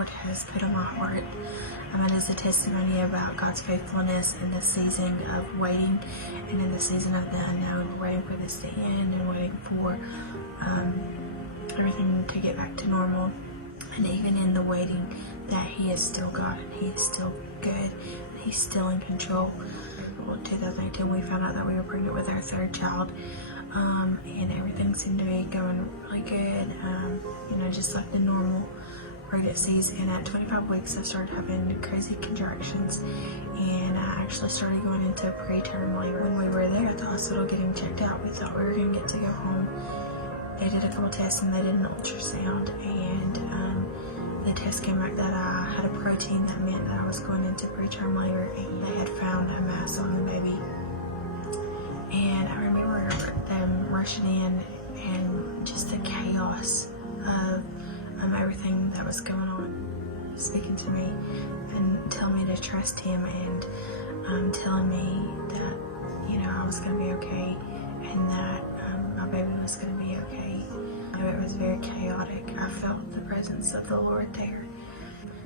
Lord has put on my heart. It is a testimony about God's faithfulness in the season of waiting and in the season of the unknown, waiting for this to end and waiting for everything to get back to normal. And even in the waiting, that He is still God and He is still good. He's still in control. In 2018, we found out that we were pregnant with our third child, and everything seemed to be going really good, just like the normal pregnancies. And at 25 weeks, I started having crazy contractions, and I actually started going into preterm labor. When we were there at the hospital getting checked out, we thought we were going to get to go home. They did a couple tests and they did an ultrasound, and the test came back that I had a protein that meant that I was going into preterm labor, and they had found a mass on the baby. And I remember them rushing in and just the chaos of everything that was going on, speaking to me and telling me to trust Him, and telling me that, I was going to be okay, and that my baby was going to be okay. It was very chaotic. I felt the presence of the Lord there.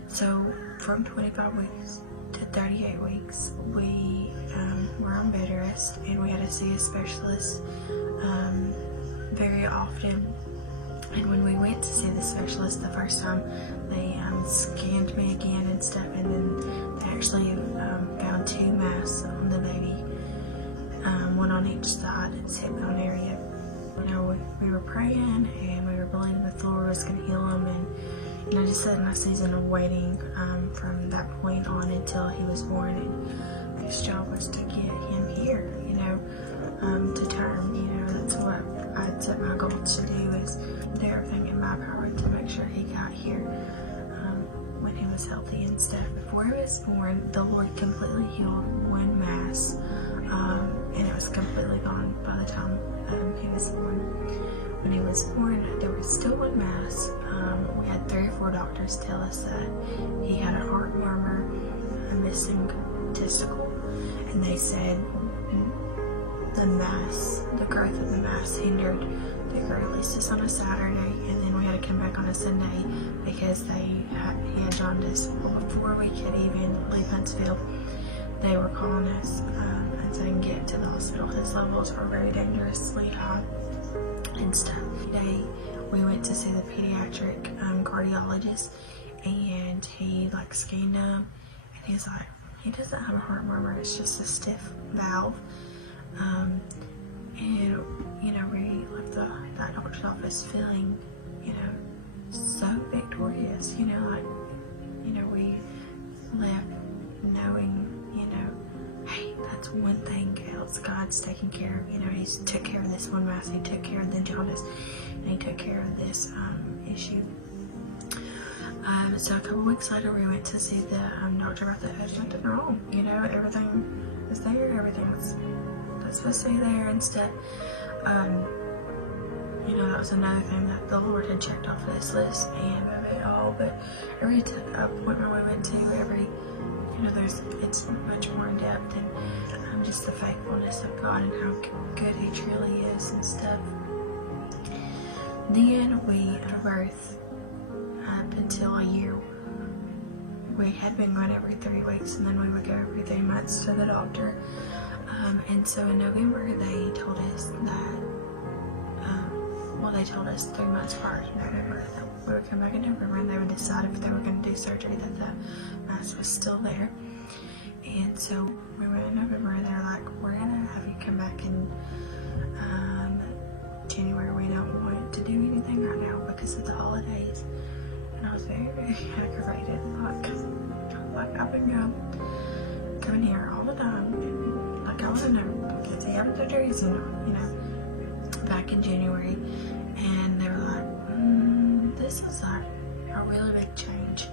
So from 25 weeks to 38 weeks, we were on bed rest, and we had to see a specialist very often. And when we went to see the specialist the first time, they scanned me again and stuff, and then they actually found 2 masks on the baby, one on each side, its hip bone area. We were praying and we were believing that the Lord was going to heal him, and I just said my season of waiting from that point on until he was born, and his job was to get him here, to term. That's what I set my goal to do, is do everything in my power to make sure he got here when he was healthy and stuff. Before he was born, the Lord completely healed one mass, and it was completely gone by the time he was born. When he was born, there was still one mass. We had 3 or 4 doctors tell us that he had a heart murmur, a missing testicle, and they said the growth of the mass hindered the growth. Released us on a Saturday, and then we had to come back on a Sunday because he had jaundice. Well, before we could even leave Huntsville, they were calling us and saying get to the hospital. His levels were very dangerously high and stuff. Today we went to see the pediatric cardiologist, and he scanned him, and he's like, he doesn't have a heart murmur, it's just a stiff valve. And we left that doctor's office feeling, so victorious. We left knowing, hey, that's one thing else God's taking care of. He took care of this one mass, He took care of the jaundice, and He took care of this issue. So a couple weeks later, we went to see the doctor about that. There's nothing wrong. Everything is there. Everything was supposed to be there and stuff. That was another thing that the Lord had checked off this list, and of it all. But every appointment we went to, it's much more in depth, and just the faithfulness of God and how good He truly is and stuff. Then we, at birth, up until a year, we had been going every 3 weeks, and then we would go every 3 months to the doctor. And so in November, they told us that, they told us 3 months prior to November that we would come back in November, and they would decide if they were going to do surgery, that the mass was still there. And so we went in November, and they're like, we're going to have you come back in January. We don't want to do anything right now because of the holidays. And I was very, very aggravated. I've been coming here all the time. I want to know, is he having surgeries? Back in January. And they were like, this is a really big change.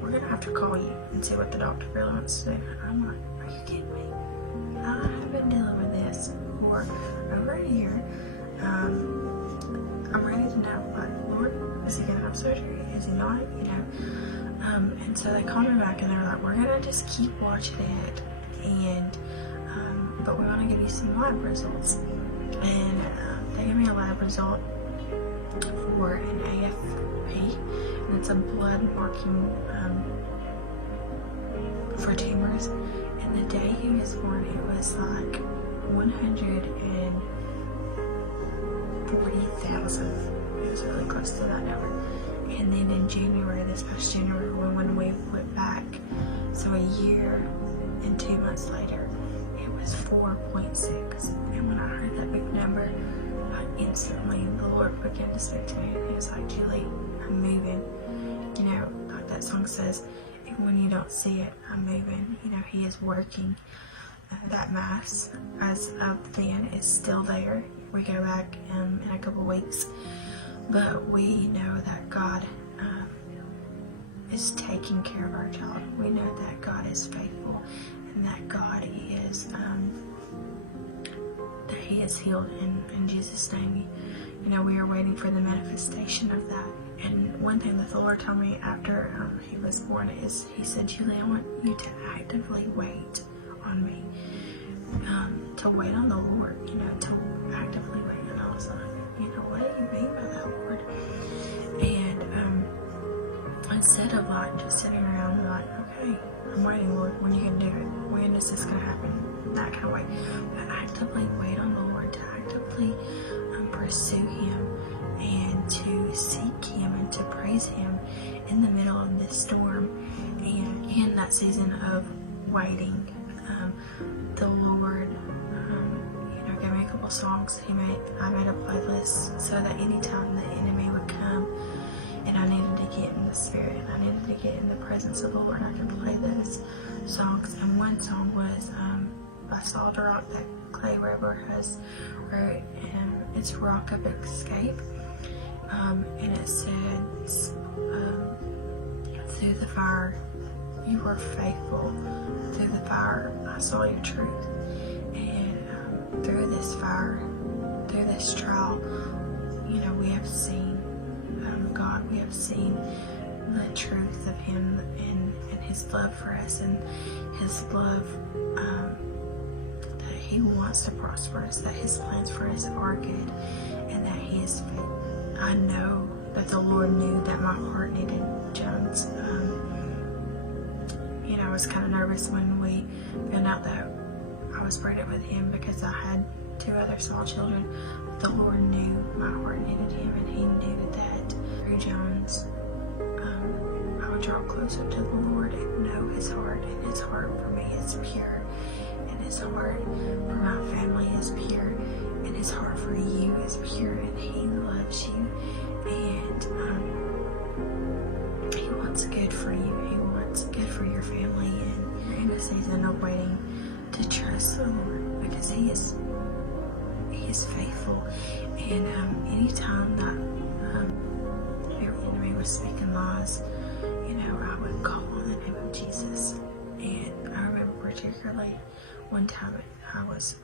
We're going to have to call you and see what the doctor really wants to do. And I'm like, are you kidding me? I have been dealing with this for over a year. I'm ready to know, Lord, is he going to have surgery? Is he not? And so they called me back, and they were like, we're going to just keep watching it, but we want to give you some lab results. And they gave me a lab result, for an AFP, and it's a blood marking for tumors. And the day he was born, it was like 140,000. It was really close to that number. And then in January, this past January, when we went back, so a year and 2 months later, it was 4.6. And when I heard that big number, instantly the Lord began to speak to me, and he was like, Julie, I'm moving. You know, like that song says, even when you don't see it, I'm moving. You know, he is working. That mass, as of then, is still there. We go back in a couple weeks, but we know that God is taking care of our child. We know that God is faithful, and that God is that he is healed in Jesus' name. You know, we are waiting for the manifestation of that. And one thing that the Lord told me after he was born is, he said, Julie, I want you to actively wait on me, to wait on the Lord, you know, to actively wait. And I was like, you know, what do you mean by that, Lord? And instead of like just sitting around like, okay, I'm waiting, Lord, when are you gonna do it? When is this gonna happen? That kind of way. But actively wait on the Lord, to actively pursue him, and to seek him, and to praise him in the middle of this storm. And in that season of waiting, the Lord, you know, gave me a couple songs. I made a playlist so that anytime the enemy would come and I needed to get in the spirit, I needed to get in the presence of the Lord, I could play those songs. And one song was by Solid Rock that Clay Weber has, where it's Rock of Escape, and it says, through the fire you were faithful, through the fire I saw your truth. And through this fire, through this trial, you know, we have seen God, we have seen the truth of him, and his love for us, and his love that he wants to prosper us, that his plans for us are good, and that he is faithful. I know that the Lord knew that my heart needed Jones. You know, I was kind of nervous when we found out that I was pregnant with him, because I had 2 other small children. But the Lord knew my heart needed him, and he knew that through Jones, I would draw closer to the Lord and know his heart. And his heart for me is pure, and his heart for my family is pure, and his heart for you is pure, and he loves you, and he wants good for you. He wants good for your family. And you're in a season of waiting to trust the Lord, because he is faithful. And anytime that your enemy was speaking lies, you know, I would call on the name of Jesus. And I remember particularly one time I was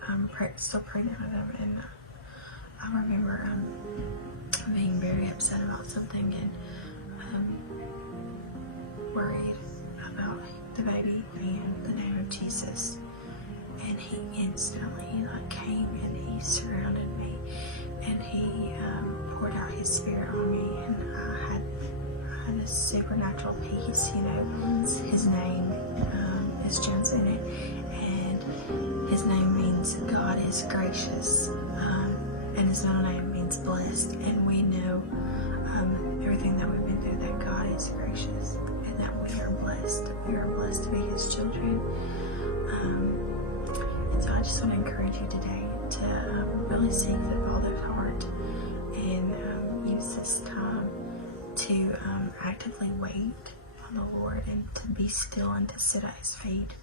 still pregnant with him, and I remember being very upset about something, and worried about the baby, and the name of Jesus. And he instantly came, and he surrounded me, and he poured out his spirit on me, and I had a supernatural peace. You know, his name is Jones in it, and his name means God is gracious, and his middle name means blessed. And we know everything that we've been through, that God is gracious, and that we are blessed. We are blessed to be his children. And so I just want to encourage you today to really seek the Father's heart, and use this time to actively wait on the Lord, and to be still, and to sit at his feet.